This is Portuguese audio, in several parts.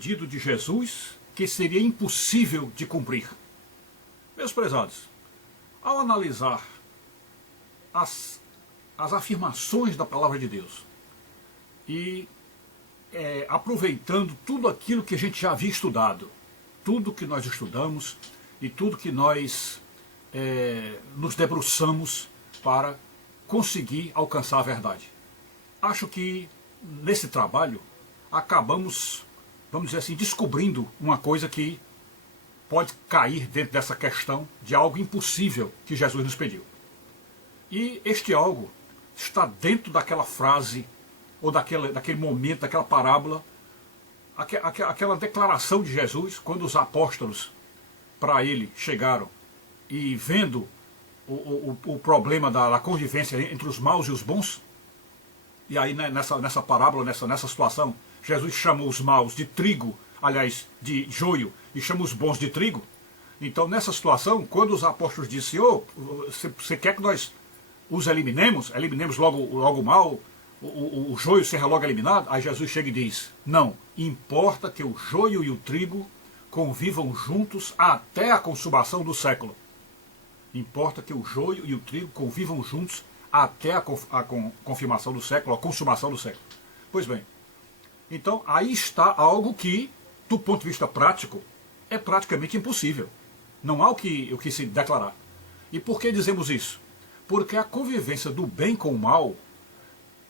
pedido de Jesus que seria impossível de cumprir. Meus prezados, ao analisar as afirmações da palavra de Deus e aproveitando tudo aquilo que a gente já havia estudado, tudo que nós estudamos e tudo que nós nos debruçamos para conseguir alcançar a verdade. Acho que nesse trabalho acabamos, vamos dizer assim, descobrindo uma coisa que pode cair dentro dessa questão de algo impossível que Jesus nos pediu. E este algo está dentro daquela frase, ou daquele momento, daquela parábola, aquela declaração de Jesus, quando os apóstolos para ele chegaram e vendo o problema da convivência entre os maus e os bons, e aí nessa parábola, nessa situação, Jesus chamou os maus de trigo, aliás, de joio, e chama os bons de trigo. Então, nessa situação, quando os apóstolos disseram, você quer que nós os eliminemos logo o mal, o joio seja logo eliminado? Aí Jesus chega e diz, não, importa que o joio e o trigo convivam juntos até a consumação do século. Importa que o joio e o trigo convivam juntos até a confirmação do século, a consumação do século. Pois bem, então aí está algo que, do ponto de vista prático, é praticamente impossível. Não há o que se declarar. E por que dizemos isso? Porque a convivência do bem com o mal,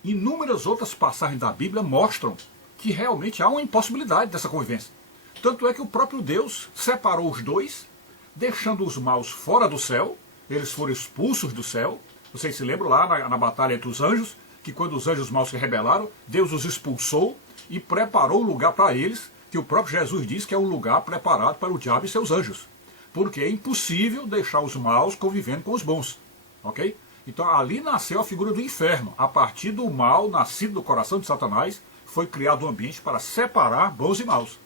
inúmeras outras passagens da Bíblia mostram que realmente há uma impossibilidade dessa convivência. Tanto é que o próprio Deus separou os dois, deixando os maus fora do céu, eles foram expulsos do céu. Vocês se lembram lá na batalha entre os anjos, que quando os anjos maus se rebelaram, Deus os expulsou e preparou o lugar para eles, que o próprio Jesus diz que é um lugar preparado para o diabo e seus anjos. Porque é impossível deixar os maus convivendo com os bons. Ok? Então ali nasceu a figura do inferno. A partir do mal nascido do coração de Satanás, foi criado um ambiente para separar bons e maus.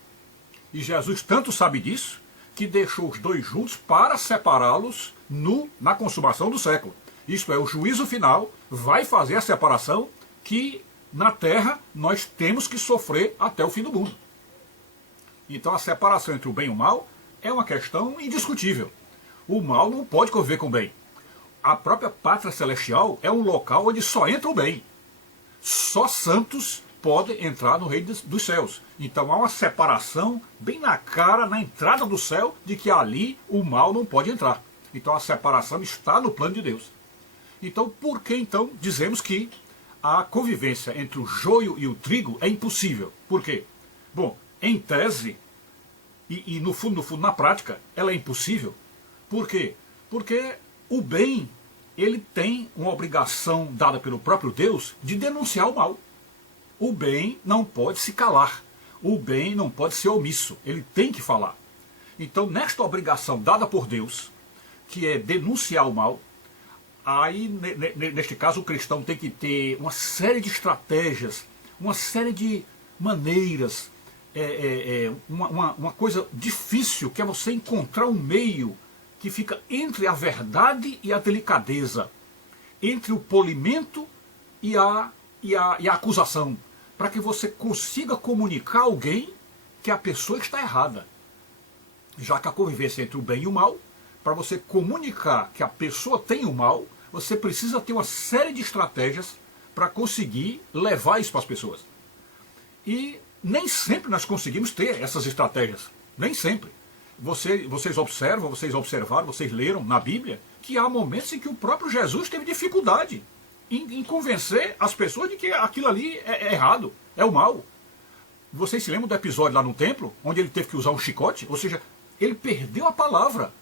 E Jesus tanto sabe disso, que deixou os dois juntos para separá-los na consumação do século. Isto é, o juízo final vai fazer a separação que na terra nós temos que sofrer até o fim do mundo. Então a separação entre o bem e o mal é uma questão indiscutível. O mal não pode conviver com o bem. A própria pátria celestial é um local onde só entra o bem. Só santos podem entrar no reino dos céus. Então há uma separação bem na cara, na entrada do céu, de que ali o mal não pode entrar. Então a separação está no plano de Deus. Então por que então dizemos que a convivência entre o joio e o trigo é impossível? Por quê? Bom, em tese, e no fundo, na prática, ela é impossível. Por quê? Porque o bem, ele tem uma obrigação dada pelo próprio Deus de denunciar o mal. O bem não pode se calar. O bem não pode ser omisso. Ele tem que falar. Então, nesta obrigação dada por Deus, que é denunciar o mal, aí, neste caso, o cristão tem que ter uma série de estratégias, uma série de maneiras, uma coisa difícil, que é você encontrar um meio que fica entre a verdade e a delicadeza, entre o polimento e a acusação, para que você consiga comunicar a alguém que a pessoa está errada. Já que a convivência entre o bem e o mal, para você comunicar que a pessoa tem o mal, você precisa ter uma série de estratégias para conseguir levar isso para as pessoas. E nem sempre nós conseguimos ter essas estratégias. Nem sempre. Vocês observaram, vocês leram na Bíblia, que há momentos em que o próprio Jesus teve dificuldade em convencer as pessoas de que aquilo ali é errado, é o mal. Vocês se lembram do episódio lá no templo, onde ele teve que usar um chicote? Ou seja, ele perdeu a palavra.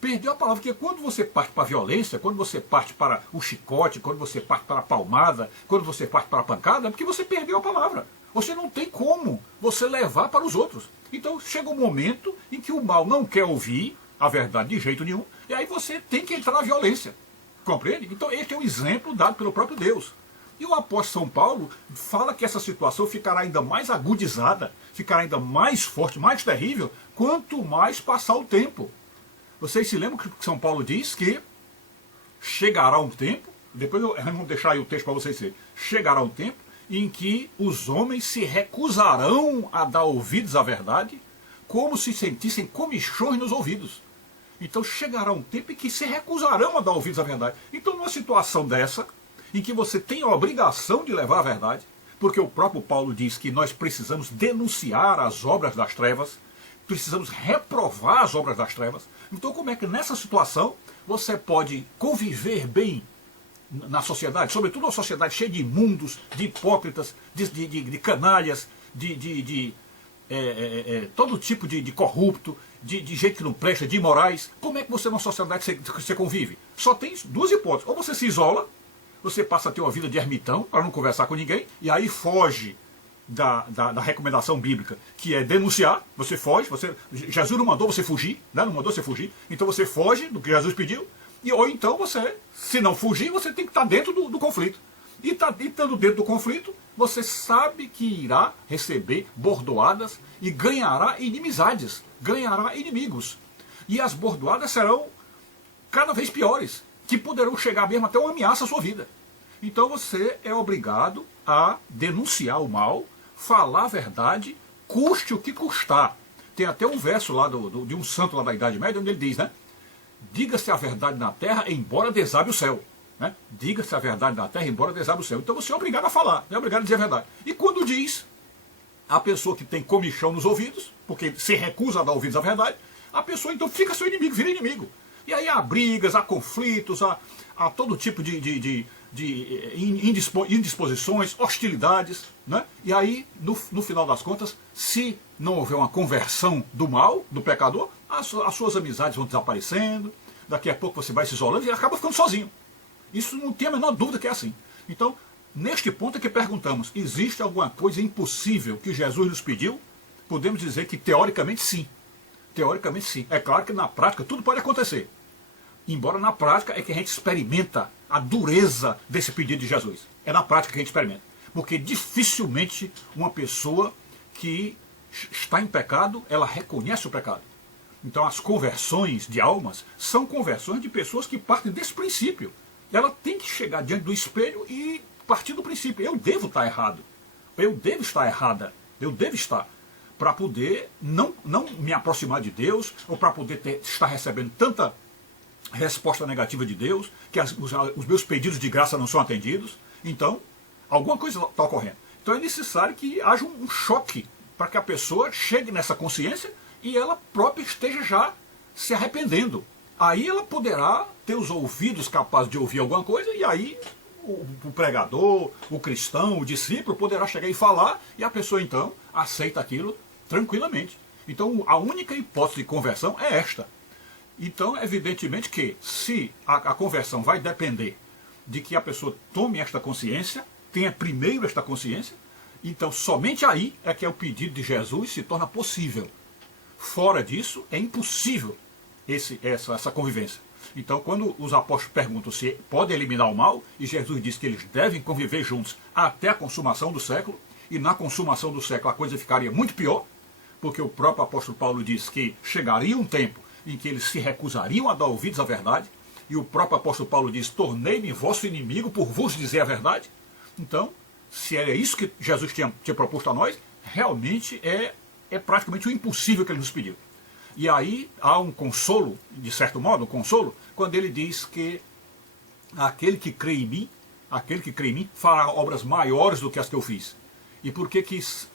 Perdeu a palavra, porque quando você parte para a violência, quando você parte para o chicote, quando você parte para a palmada, quando você parte para a pancada, é porque você perdeu a palavra. Você não tem como você levar para os outros. Então chega um momento em que o mal não quer ouvir a verdade de jeito nenhum, e aí você tem que entrar na violência. Compreende? Então este é um exemplo dado pelo próprio Deus. E o apóstolo São Paulo fala que essa situação ficará ainda mais agudizada, ficará ainda mais forte, mais terrível, quanto mais passar o tempo. Vocês se lembram que São Paulo diz que chegará um tempo, depois vamos deixar aí o texto para vocês verem, chegará um tempo em que os homens se recusarão a dar ouvidos à verdade, como se sentissem comichões nos ouvidos. Então chegará um tempo em que se recusarão a dar ouvidos à verdade. Então numa situação dessa, em que você tem a obrigação de levar a verdade, porque o próprio Paulo diz que nós precisamos denunciar as obras das trevas, precisamos reprovar as obras das trevas. Então como é que nessa situação você pode conviver bem na sociedade, sobretudo uma sociedade cheia de imundos, de hipócritas, de canalhas, todo tipo de corrupto, de gente que não presta, de imorais? Como é que você numa sociedade você convive? Só tem duas hipóteses. Ou você se isola, você passa a ter uma vida de ermitão, para não conversar com ninguém, e aí foge da recomendação bíblica, que é denunciar. Você foge, Jesus não mandou você fugir, né? Não mandou você fugir, então você foge do que Jesus pediu, ou então você, se não fugir, você tem que estar dentro do conflito. E estando dentro do conflito, você sabe que irá receber bordoadas e ganhará inimizades, ganhará inimigos. E as bordoadas serão cada vez piores, que poderão chegar mesmo até uma ameaça à sua vida. Então você é obrigado a denunciar o mal, falar a verdade, custe o que custar. Tem até um verso lá de um santo lá da Idade Média, onde ele diz, né? Diga-se a verdade na terra, embora desabe o céu. Né? Diga-se a verdade na terra, embora desabe o céu. Então você é obrigado a falar, é obrigado a dizer a verdade. E quando diz, a pessoa que tem comichão nos ouvidos, porque se recusa a dar ouvidos à verdade, a pessoa então fica seu inimigo, vira inimigo. E aí há brigas, há conflitos, há todo tipo de indisposições, hostilidades. Né? E aí, no final das contas, se não houver uma conversão do mal, do pecador, as suas amizades vão desaparecendo, daqui a pouco você vai se isolando e acaba ficando sozinho. Isso não tem a menor dúvida que é assim. Então, neste ponto é que perguntamos, existe alguma coisa impossível que Jesus nos pediu? Podemos dizer que teoricamente sim. Teoricamente sim. É claro que na prática tudo pode acontecer. Embora na prática é que a gente experimenta a dureza desse pedido de Jesus. É na prática que a gente experimenta. Porque dificilmente uma pessoa que está em pecado, ela reconhece o pecado. Então as conversões de almas são conversões de pessoas que partem desse princípio. Ela tem que chegar diante do espelho e partir do princípio. Eu devo estar errado. Eu devo estar errada. Eu devo estar. Para poder não me aproximar de Deus, ou para poder estar recebendo tanta resposta negativa de Deus, que os meus pedidos de graça não são atendidos. Então, alguma coisa está ocorrendo. Então é necessário que haja um choque para que a pessoa chegue nessa consciência e ela própria esteja já se arrependendo. Aí ela poderá ter os ouvidos capazes de ouvir alguma coisa, e aí o pregador, o cristão, o discípulo poderá chegar e falar, e a pessoa então aceita aquilo tranquilamente. Então a única hipótese de conversão é esta. Então, evidentemente que se a conversão vai depender de que a pessoa tome esta consciência, tenha primeiro esta consciência, então somente aí é que o pedido de Jesus se torna possível. Fora disso, é impossível essa convivência. Então, quando os apóstolos perguntam se pode eliminar o mal, e Jesus diz que eles devem conviver juntos até a consumação do século, e na consumação do século a coisa ficaria muito pior, porque o próprio apóstolo Paulo diz que chegaria um tempo em que eles se recusariam a dar ouvidos à verdade, e o próprio apóstolo Paulo diz, tornei-me vosso inimigo por vos dizer a verdade. Então, se era isso que Jesus tinha proposto a nós, realmente é praticamente o impossível que ele nos pediu. E aí há um consolo, de certo modo, um consolo, quando ele diz que aquele que crê em mim, fará obras maiores do que as que eu fiz. E por que isso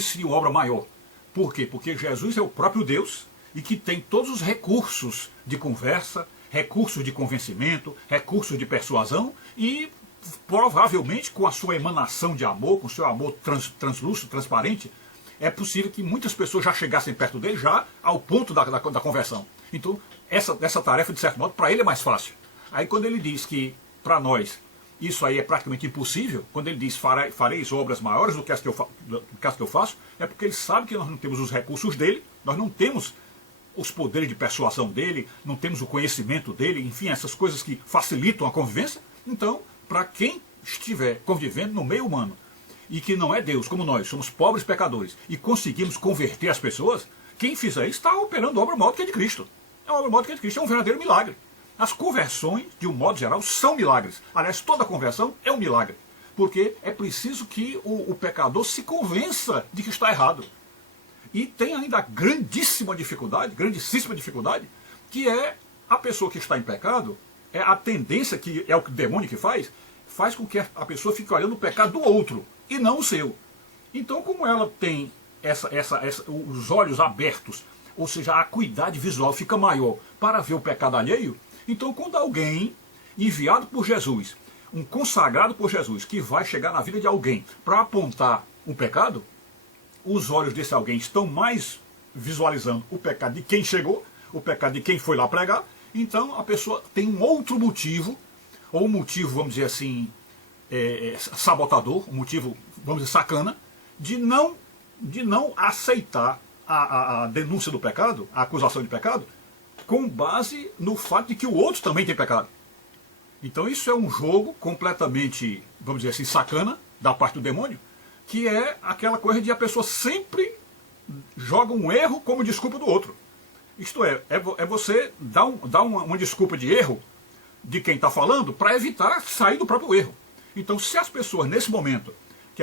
seria uma obra maior? Por quê? Porque Jesus é o próprio Deus, e que tem todos os recursos de conversa, recursos de convencimento, recursos de persuasão, e provavelmente com a sua emanação de amor, com o seu amor translúcido, transparente, é possível que muitas pessoas já chegassem perto dele, já ao ponto da conversão. Então, essa tarefa, de certo modo, para ele é mais fácil. Aí quando ele diz que, para nós, isso aí é praticamente impossível, quando ele diz, fareis obras maiores do que as que eu faço, é porque ele sabe que nós não temos os recursos dele, nós não temos os poderes de persuasão dele, não temos o conhecimento dele, enfim, essas coisas que facilitam a convivência. Então, para quem estiver convivendo no meio humano, e que não é Deus, como nós, somos pobres pecadores, e conseguimos converter as pessoas, quem fizer isso está operando a obra maior que é de Cristo. A obra maior que é de Cristo é um verdadeiro milagre. As conversões, de um modo geral, são milagres. Aliás, toda conversão é um milagre. Porque é preciso que o pecador se convença de que está errado. E tem ainda a grandíssima dificuldade, que é a pessoa que está em pecado, é a tendência, que é o demônio que faz com que a pessoa fique olhando o pecado do outro, e não o seu. Então, como ela tem os olhos abertos, ou seja, a acuidade visual fica maior para ver o pecado alheio, então quando alguém enviado por Jesus, um consagrado por Jesus, que vai chegar na vida de alguém para apontar um pecado, os olhos desse alguém estão mais visualizando o pecado de quem chegou, o pecado de quem foi lá pregar. Então a pessoa tem um outro motivo, ou um motivo, vamos dizer assim, sabotador, um motivo, vamos dizer, sacana, de não aceitar a denúncia do pecado, a acusação de pecado, com base no fato de que o outro também tem pecado. Então isso é um jogo completamente, vamos dizer assim, sacana, da parte do demônio, que é aquela coisa de a pessoa sempre joga um erro como desculpa do outro. Isto é você dar uma desculpa de erro de quem está falando para evitar sair do próprio erro. Então, se as pessoas, nesse momento,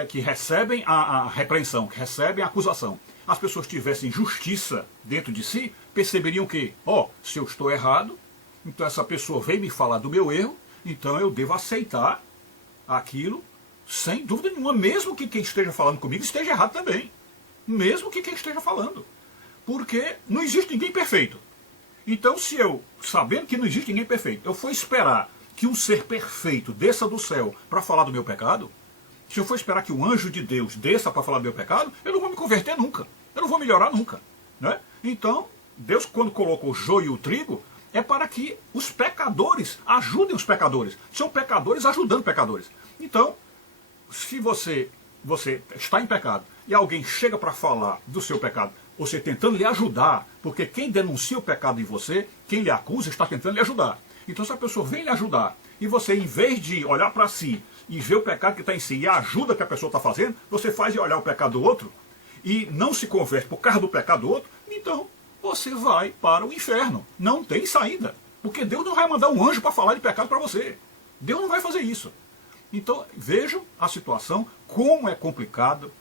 que recebem a repreensão, que recebem a acusação, as pessoas tivessem justiça dentro de si, perceberiam que, se eu estou errado, então essa pessoa veio me falar do meu erro, então eu devo aceitar aquilo sem dúvida nenhuma, mesmo que quem esteja falando comigo esteja errado também. Mesmo que quem esteja falando. Porque não existe ninguém perfeito. Então, se eu, sabendo que não existe ninguém perfeito, eu for esperar que um ser perfeito desça do céu para falar do meu pecado, se eu for esperar que um anjo de Deus desça para falar do meu pecado, eu não vou me converter nunca. Eu não vou melhorar nunca. Né? Então, Deus, quando colocou o joio e o trigo, é para que os pecadores ajudem os pecadores. São pecadores ajudando pecadores. Então, se você está em pecado e alguém chega para falar do seu pecado, você tentando lhe ajudar, porque quem denuncia o pecado em você, quem lhe acusa, está tentando lhe ajudar. Então, se a pessoa vem lhe ajudar e você, em vez de olhar para si e ver o pecado que está em si e a ajuda que a pessoa está fazendo, você faz de olhar o pecado do outro e não se converte por causa do pecado do outro, então você vai para o inferno. Não tem saída. Porque Deus não vai mandar um anjo para falar de pecado para você. Deus não vai fazer isso. Então, vejam a situação, como é complicado,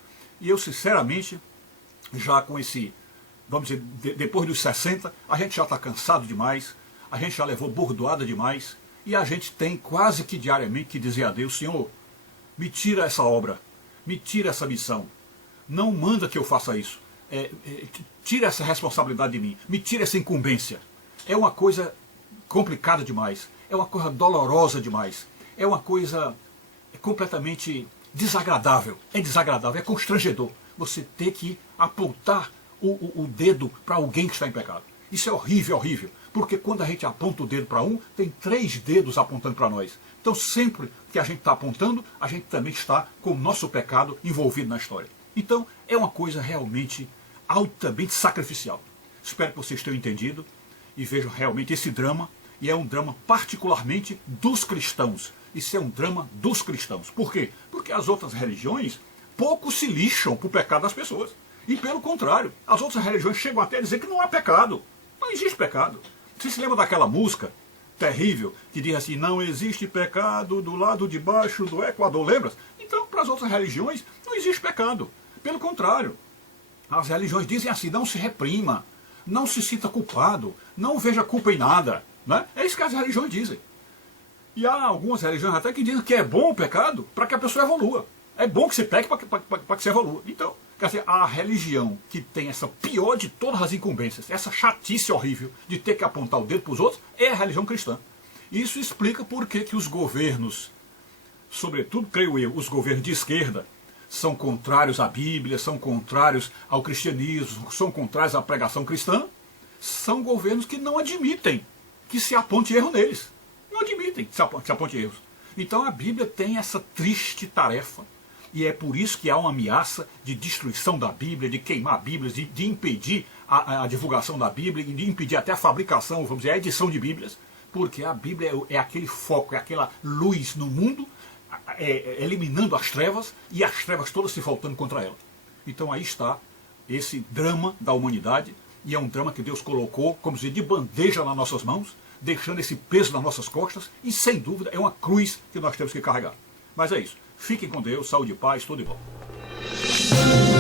e eu, sinceramente, já com esse, vamos dizer, depois dos 60, a gente já está cansado demais, a gente já levou bordoada demais, e a gente tem quase que diariamente que dizer a Deus: Senhor, me tira essa obra, me tira essa missão, não manda que eu faça isso, tira essa responsabilidade de mim, me tira essa incumbência. É uma coisa complicada demais, é uma coisa dolorosa demais, é uma coisa completamente desagradável, é constrangedor você ter que apontar o dedo para alguém que está em pecado. Isso é horrível, horrível, porque quando a gente aponta o dedo para um, tem 3 dedos apontando para nós. Então sempre que a gente está apontando, a gente também está com o nosso pecado envolvido na história. Então é uma coisa realmente altamente sacrificial. Espero que vocês tenham entendido e vejam realmente esse drama, e é um drama particularmente dos cristãos. Isso é um drama dos cristãos. Por quê? Porque as outras religiões pouco se lixam para o pecado das pessoas. E pelo contrário, as outras religiões chegam até a dizer que não há pecado. Não existe pecado. Você se lembra daquela música terrível que diz assim: não existe pecado do lado de baixo do Equador, lembra? Então, para as outras religiões, não existe pecado. Pelo contrário, as religiões dizem assim: não se reprima, não se sinta culpado, não veja culpa em nada. Né? É isso que as religiões dizem. E há algumas religiões até que dizem que é bom o pecado para que a pessoa evolua. É bom que se peque para que se evolua. Então, quer dizer, a religião que tem essa pior de todas as incumbências, essa chatice horrível de ter que apontar o dedo para os outros, é a religião cristã. Isso explica por que os governos, sobretudo, creio eu, os governos de esquerda, são contrários à Bíblia, são contrários ao cristianismo, são contrários à pregação cristã. São governos que não admitem que se aponte erro neles. Não admitem que se aponte erros. Então a Bíblia tem essa triste tarefa, e é por isso que há uma ameaça de destruição da Bíblia, de queimar a Bíblia, de impedir a divulgação da Bíblia, e de impedir até a fabricação, vamos dizer, a edição de Bíblias, porque a Bíblia é aquele foco, é aquela luz no mundo, eliminando as trevas, e as trevas todas se voltando contra ela. Então aí está esse drama da humanidade, e é um drama que Deus colocou, como dizer, de bandeja nas nossas mãos, deixando esse peso nas nossas costas, e sem dúvida é uma cruz que nós temos que carregar. Mas é isso. Fiquem com Deus, saúde e paz, tudo de bom.